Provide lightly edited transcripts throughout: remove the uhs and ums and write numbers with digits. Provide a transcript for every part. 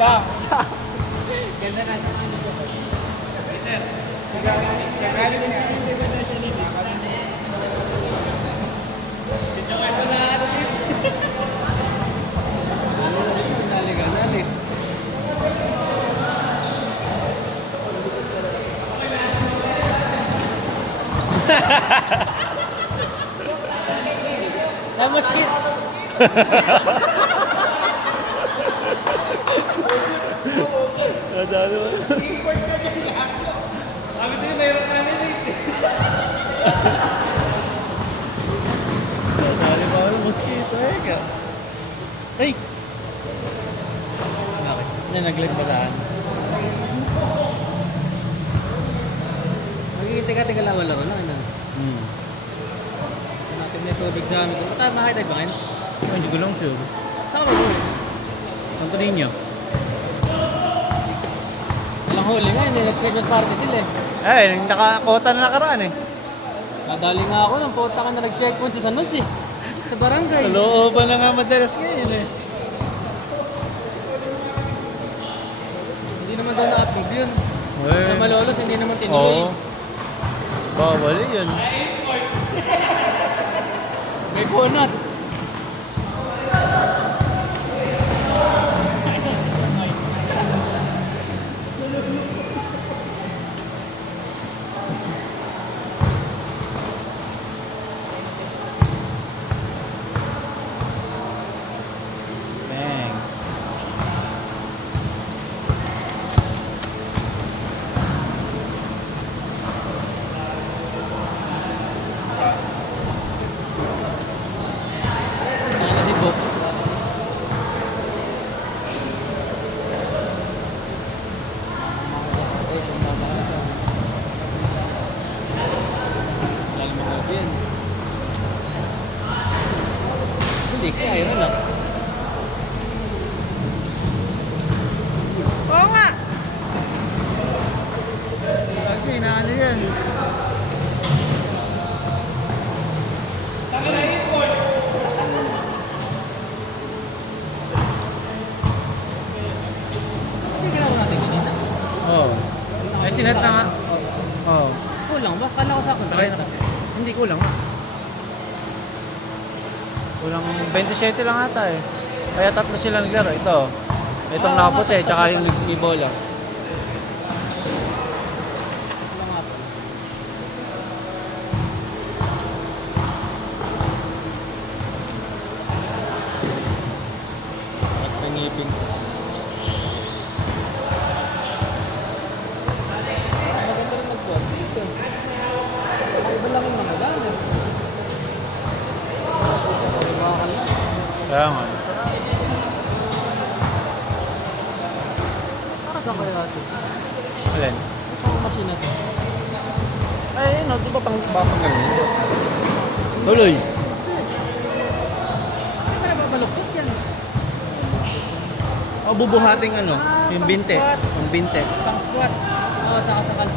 Ganda na sa ano ko. Peter. Kagaling na. Ito ay pala ano dito. Naliganan eh. Namaskit. Nadalo. Import ka dyan ka. Sabi sa'yo, mayroon na nilate. Nadali pa ako ng mosquito eh. Ay! Bakit? Hindi, nag-lag ba saan? Magkikita-tiga lang wala ko lang. Hmm. Natin may tubig sa amin. Tama, makitag ba kayo? Ay, hindi ko lang sure. Saan ko ba? Ang tuloy niyo? Walang huli nga, hindi nag-Christmas party sila eh. Eh, nakakota na nakaraan eh. Nadali nga ako nang punta ka na nag-checkpoint sa San Jose. Sa barangay. Kalooban na nga madalas ngayon eh. Hindi naman daw na-approve yun. Eh. Sa Malolos, hindi naman tinuloy. Oo. Bawal yun. May bunot. Bang. Kaya na si Bob. Lalo mo Bob yan. Hindi, kaya iron lang. Oo nga! Okay, naano yan. Hindi ginawa natin kanina. Oo. Ay, sinat na nga. Oo. Kulang ba? Kala ko sa akin. Okay na. Hindi kulang. Kulang 27 lang ata eh. Kaya tatlo sila naglaro. Ito. Itong nakaputi, tsaka yung ibola. Kulang nga. At pangipin. Maganda rin mag-board dito. Iba lang yung mga gamit. Bakal lang. Kaya nga. Para saan kaya natin? Alin? Ito ang machine na to. Ay, no, di ba pang ganun? Tuloy. Kaya babaluktot yan. O, bubuhating ano? Ah, Yung pang binte. squat. Yung binte. Pang squat. Oo, saka sakal.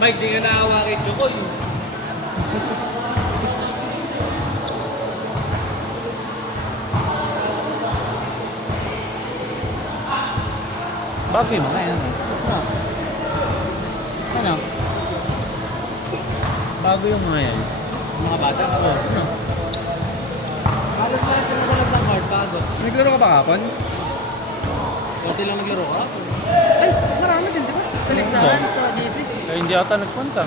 Mike, di ka naawa kay Chokoy. Bagay mo ngayon. Ano? Ano? Bago yung mga yan. Mga bata? Oo. Halos na yung tinagalab ng hard bago. Naglaro ka ba kapon? Kunti lang naglaro ka. Ay, marami din, di ba? Sa listahan, sa GC. Kaya hindi ata nagpunta.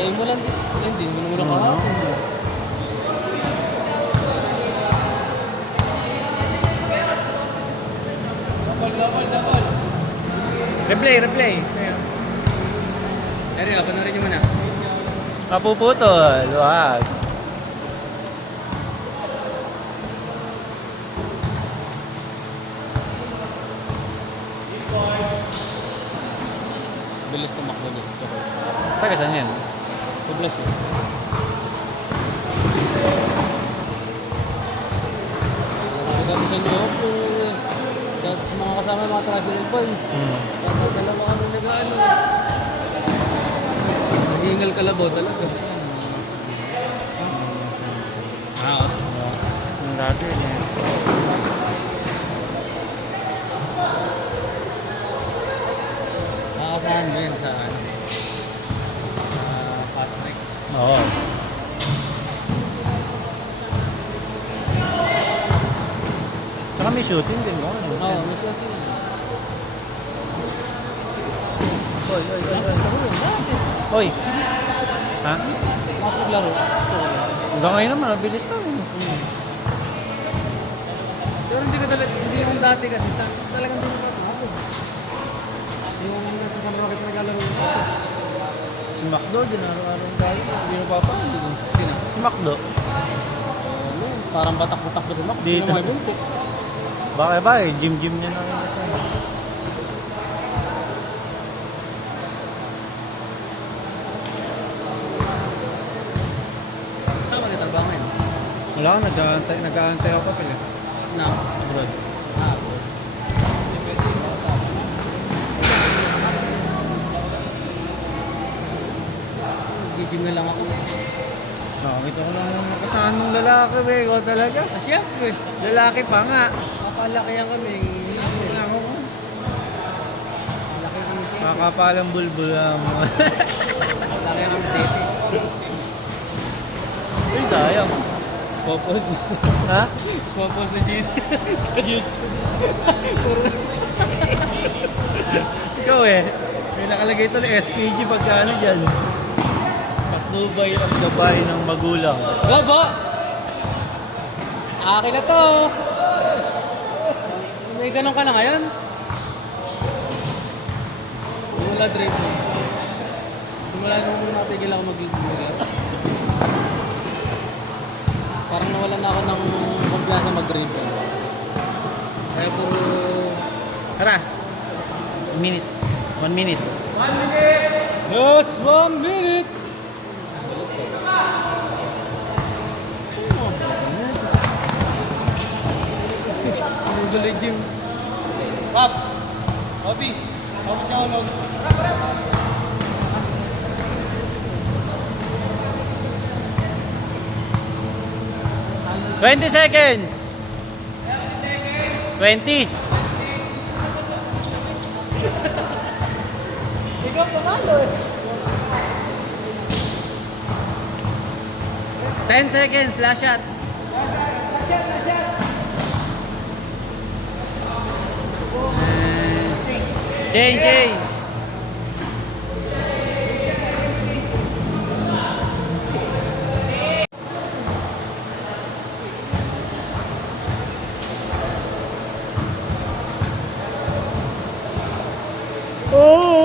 Eh, mo lang din. Yan din, minumura ka. Oo. Double. Replay. Eri, panoorin niyo muna. Mapuputol. Wag. Bilis tumakbo niya. Taga saan yan? Bilis yun. Sabi sa inyo, mga kasama mga tricycle boy. Dalawa kami nag-ano. Original kalabaw talaga. Ah, Ang dati niya. saan mo yun? Sa ano? Patrick. Oo. Saka may shooting din mo. Oo, may shooting. Oy, oy, oy, oy. Oy. Ha? Makapaglaro. Hanggang ngayon naman, mabilis na. Pero hindi ka talaga, hindi yung dati kasi talagang hindi mo ako. Yung nasa San Roque naglalaro ko. Si Macdo, dinaro-araw yung dahil. Hindi mo papahuli. Sino? Si Macdo. Ano, parang batak-batak ko si Mac. Dito. Sino mo ay buntik? Baka ba eh, gym-gym niya na rin kasi. Saan magtatrabaho ngayon? Wala ka, nag-aantay ako pa pala. Na? Abroad. Ah, gym na lang ako. Nakakita ko lang ng makasahan ng lalaki, be. Ikaw talaga. Ah, siyempre. Lalaki pa nga. Kapalaki yan kami. Ako. Laki kami tete. Makapalang bulbul ang mga. Laki kami tete. Uy, sayang. Popos. Ha? Popos na GC. Sa YouTube. Ikaw eh. May nakalagay ito ng SPG pagkano dyan. Patnubay ang gabay ng magulang. Gobo! Akin na to! May ganun ka na ngayon? Wala dribble. Wala naman muna natigil ako mag-glass. Parang nawalan na ako ng kumpiyansa mag-dribble. Kaya puro... Tara. 1 minute. 1 minute. Yes, 1 minute! Tuloy gym. Pop! Bobby! Pop ka unog. 20 seconds. 20. Ikaw panalo eh. 10 seconds, last shot. Change. Oh!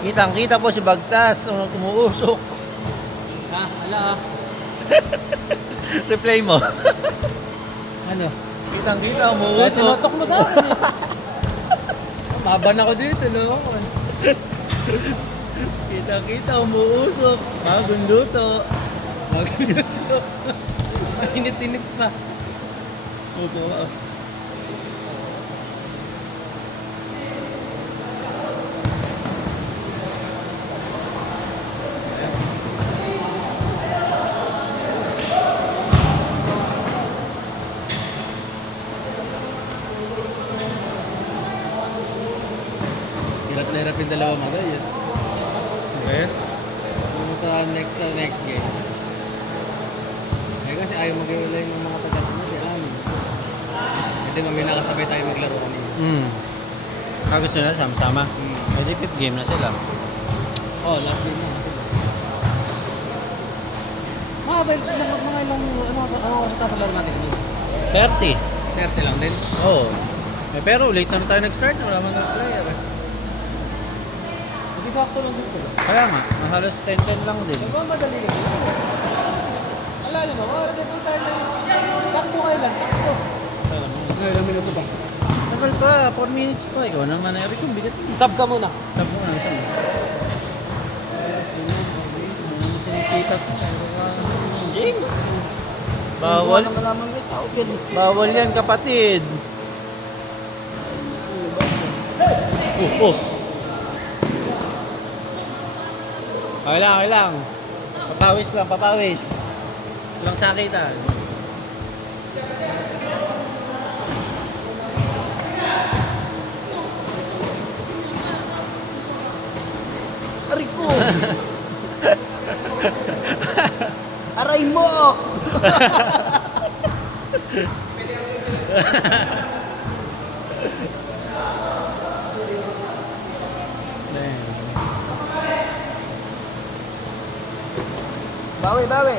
Kitang-kita po si Bagtas, umuusok. Ha? Ala ah. Replay mo. Ano? Kitang-kita, Kasi umuusok. sinutok mo sa akin eh. Maban ako dito, no? Kitang-kita, umuusok. Bagong luto. Magluto. Mainit-init pa. Opo. Hirap na hirap yung dalawa magayos. Yes. Kung sa next game. Eh kasi ayaw mag-iwalay ng mga taga-ano si Amin. Hindi namin nakasabay tayo maglaro kanina. Gusto na sama-sama. Pwede 5th game na sila. Oh, last game na. Mga ilang, ano tapos laro natin kanina? 30. 30 lang din. Oo. Eh, pero late na tayo nag-start. Wala man ng player. Hindi sakto lang dito. Kaya nga, halos 10-10 lang din. Nagmamadali lang. Alala mo, kasi po tayo na takbo kayo lang, takbo. Ilang minuto ba? Tagal pa, 4 minutes pa. Ikaw naman, Eric, kung bigat mo. Sub ka muna. Tabo na, isang. Sinisikat mo. James! Bawal. Bawal yan, kapatid. Oh. Okay lang. Papawis lang, papawis. Walang sakitan. Aray ko! Aray mo! Bawi!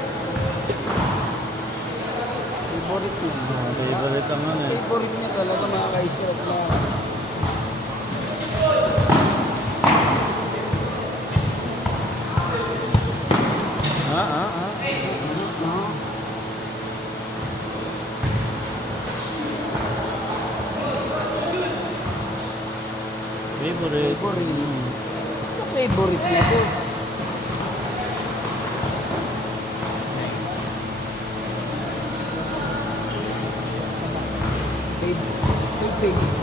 Favorite niya. Favorite ang ano eh. Favorite niya talaga mga ka-iskil at mga ka-iskil. Favorite. Favorite niya, boss. Favorite.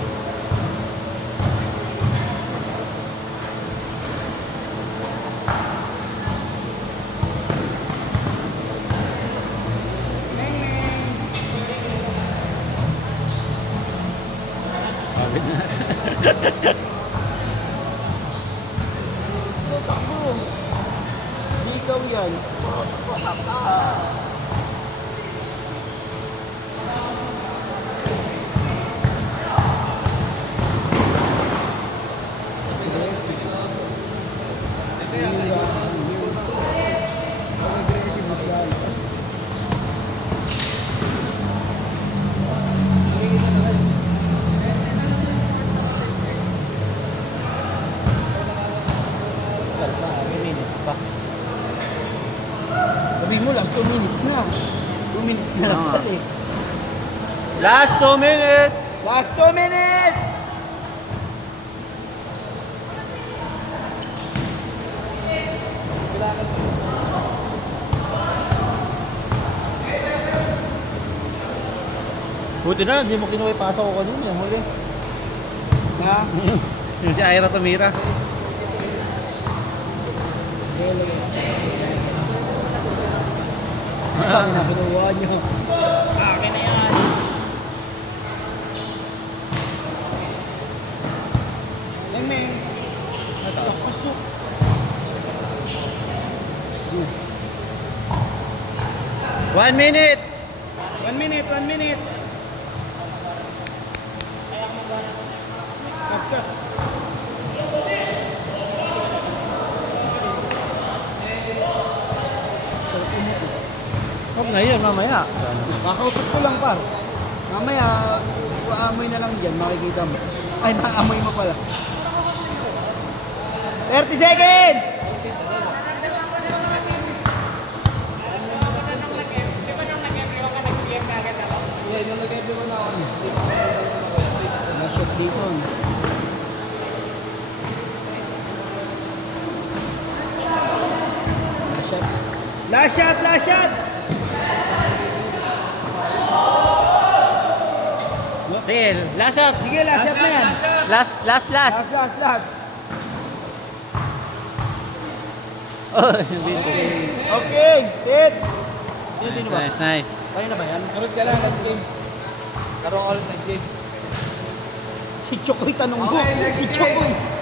Pagod na. Takbo. Di ikaw yan. Sabi mo, last 2 minutes na. 2 minutes na lang pala eh. Last 2 minutes! Last 2 minutes! Buti na, hindi mo kinuha ipasa ko kanina. Huli. Ha? Yung si Ira Tumira. Sabi na kinuha nyo. Akin na yan. Meng. Nakapasok. 1 minute! 1 minute. Cut. Huwag na yun, mamaya. Makakaupot ko lang par. Mamaya, aamoy na lang dyan, makikita mo. Ay, maamoy mo pala. 30 seconds! Nashot dito. Last shot! Last shot! Sige, last shot. Sige, last shot na yan. Last. Last. Oh, Okay, sit! Sino ba? nice. Kaya na ba yan? Karot ka lang, nag-game. Karong all nag-game. Si Chokoy tanong mo. Si Chokoy.